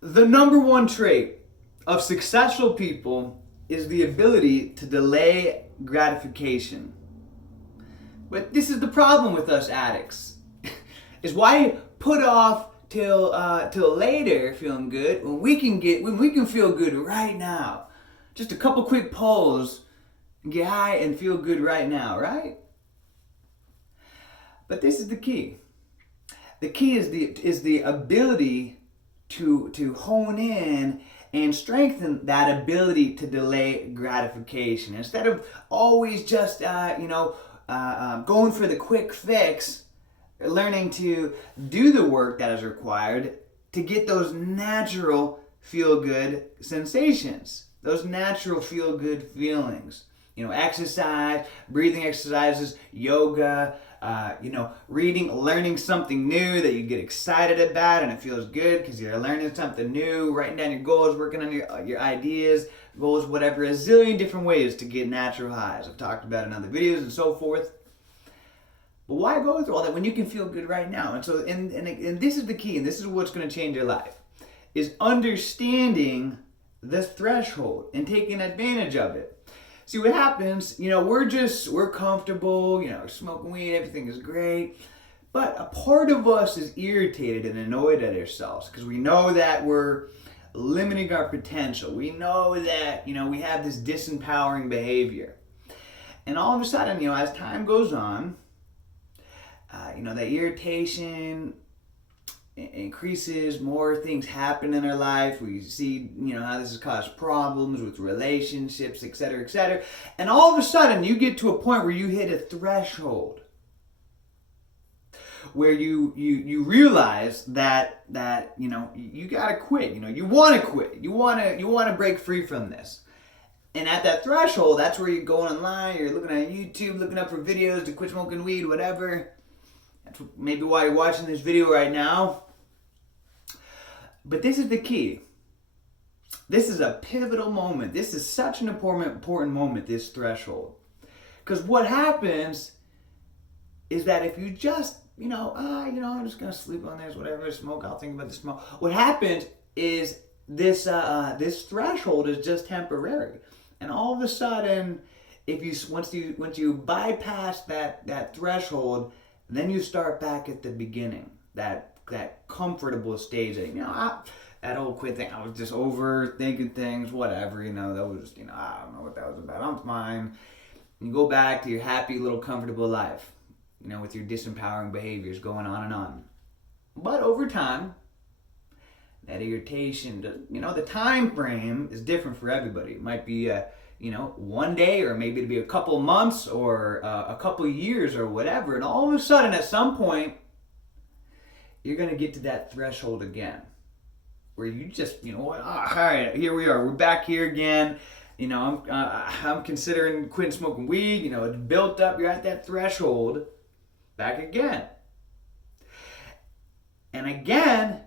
The number one trait of successful people is the ability to delay gratification. But this is the problem with us addicts. Is why put off till later feeling good when we can feel good right now. Just a couple quick pulls, get high and feel good right now, right? But this is the key. The key is the ability to hone in and strengthen that ability to delay gratification instead of always just going for the quick fix. Learning to do the work that is required to get those natural feel good sensations, those natural feel good feelings. Exercise, breathing exercises, yoga, reading, learning something new that you get excited about and it feels good because you're learning something new, writing down your goals, working on your ideas, goals, whatever, a zillion different ways to get natural highs. I've talked about in other videos and so forth. But why go through all that when you can feel good right now? And so, and this is the key, and this is what's going to change your life, is understanding the threshold and taking advantage of it. See what happens, we're comfortable, smoking weed, everything is great. But a part of us is irritated and annoyed at ourselves because we know that we're limiting our potential. We know that, we have this disempowering behavior. And all of a sudden, as time goes on, that irritation increases, more things happen in our life. We see, how this has caused problems with relationships, etc., etc. And all of a sudden, you get to a point where you hit a threshold where you realize that you gotta quit. You want to quit. You want to break free from this. And at that threshold, that's where you're going online. You're looking at YouTube, looking up for videos to quit smoking weed, whatever. That's maybe why you're watching this video right now. But this is the key. This is a pivotal moment. This is such an important moment, this threshold. Because what happens is that if you just, I'm just going to sleep on this, whatever, smoke, I'll think about the smoke. What happens is this threshold is just temporary. And all of a sudden, once you bypass that threshold, then you start back at the beginning, that comfortable stage that old quit thing. I was just overthinking things, whatever, that was, I don't know what that was about. I'm fine. You go back to your happy little comfortable life, with your disempowering behaviors going on and on. But over time, that irritation, the time frame is different for everybody. It might be one day, or maybe it'd be a couple months or a couple years or whatever. And all of a sudden, at some point, you're going to get to that threshold again where you just, all right, here we are. We're back here again. I'm considering quitting smoking weed. It's built up. You're at that threshold back again. And again,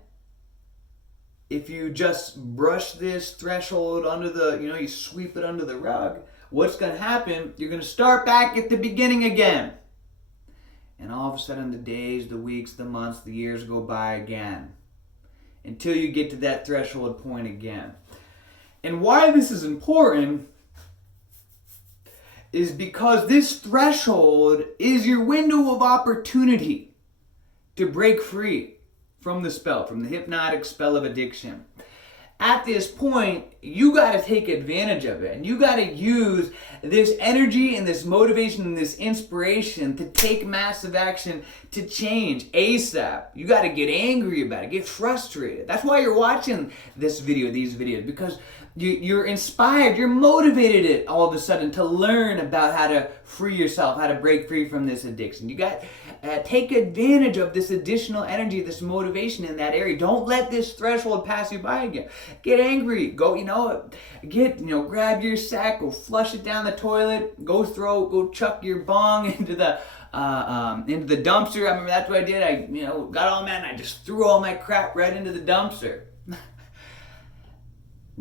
if you just brush this threshold under you sweep it under the rug, what's going to happen? You're going to start back at the beginning again. And all of a sudden, the days, the weeks, the months, the years go by again until you get to that threshold point again. And why this is important is because this threshold is your window of opportunity to break free from the spell, from the hypnotic spell of addiction. At this point, you got to take advantage of it. And you got to use this energy and this motivation and this inspiration to take massive action to change ASAP. You got to get angry about it, get frustrated. That's why you're watching these videos, because you're inspired, you're motivated all of a sudden to learn about how to free yourself, how to break free from this addiction. You got take advantage of this additional energy, this motivation in that area. Don't let this threshold pass you by again. Get angry. Go, grab your sack, go flush it down the toilet, go chuck your bong into the dumpster. I remember that's what I did. I, got all mad and I just threw all my crap right into the dumpster.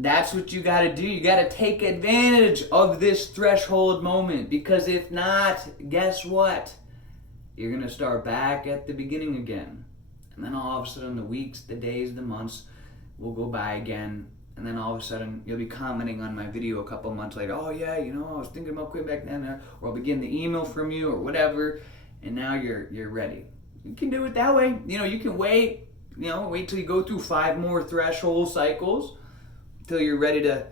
That's what you got to do. You got to take advantage of this threshold moment, because if not, guess what? You're going to start back at the beginning again. And then all of a sudden, the weeks, the days, the months will go by again, and then all of a sudden you'll be commenting on my video a couple months later. Oh yeah, I was thinking about quitting back then, or I'll be getting the email from you or whatever, and now you're ready. You can do it that way. You can wait. Wait till you go through 5 more threshold cycles till you're ready to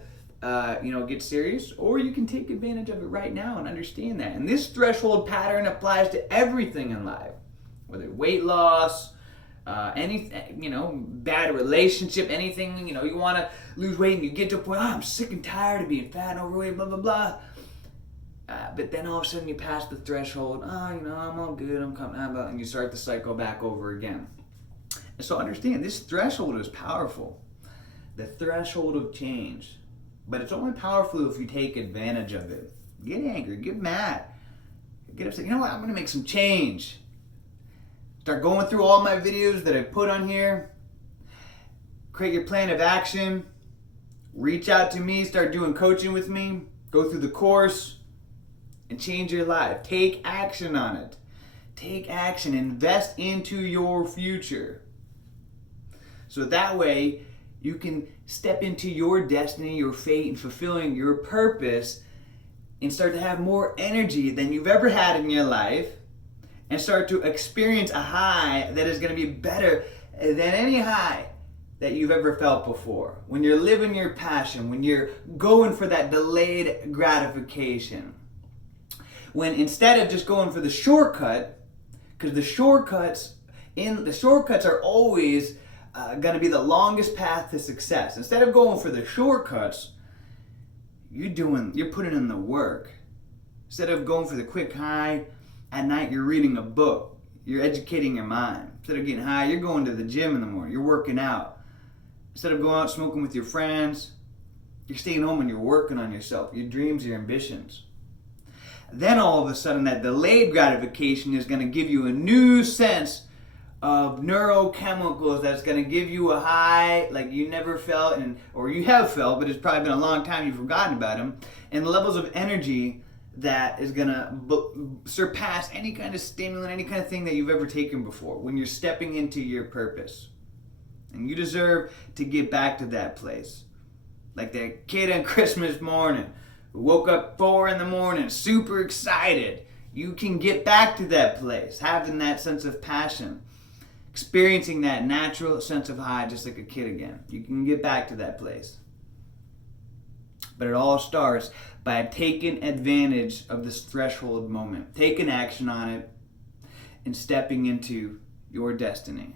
get serious, or you can take advantage of it right now and understand that. And this threshold pattern applies to everything in life, whether weight loss, anything, bad relationship, anything, you want to lose weight and you get to a point, I'm sick and tired of being fat and overweight, blah, blah, blah. But then all of a sudden you pass the threshold, I'm all good, I'm coming out, and you start the cycle back over again. And so understand, this threshold is powerful. The threshold of change. But it's only powerful if you take advantage of it. Get angry, get mad, get upset. You know what, I'm going to make some change. Start going through all my videos that I've put on here. Create your plan of action. Reach out to me, start doing coaching with me. Go through the course and change your life. Take action on it. Take action, invest into your future. So that way, you can step into your destiny, your fate, and fulfilling your purpose and start to have more energy than you've ever had in your life and start to experience a high that is going to be better than any high that you've ever felt before. When you're living your passion, when you're going for that delayed gratification. When instead of just going for the shortcut, because the shortcuts are always going to be the longest path to success. Instead of going for the shortcuts, you're putting in the work. Instead of going for the quick high, at night you're reading a book. You're educating your mind. Instead of getting high, you're going to the gym in the morning. You're working out. Instead of going out smoking with your friends, you're staying home and you're working on yourself, your dreams, your ambitions. Then all of a sudden that delayed gratification is going to give you a new sense of neurochemicals that's going to give you a high like you never felt, or you have felt, but it's probably been a long time you've forgotten about them, and levels of energy that is going to surpass any kind of stimulant, any kind of thing that you've ever taken before when you're stepping into your purpose. And you deserve to get back to that place. Like that kid on Christmas morning who woke up 4 a.m, super excited. You can get back to that place, having that sense of passion. Experiencing that natural sense of high just like a kid again. You can get back to that place. But it all starts by taking advantage of this threshold moment, taking action on it, and stepping into your destiny.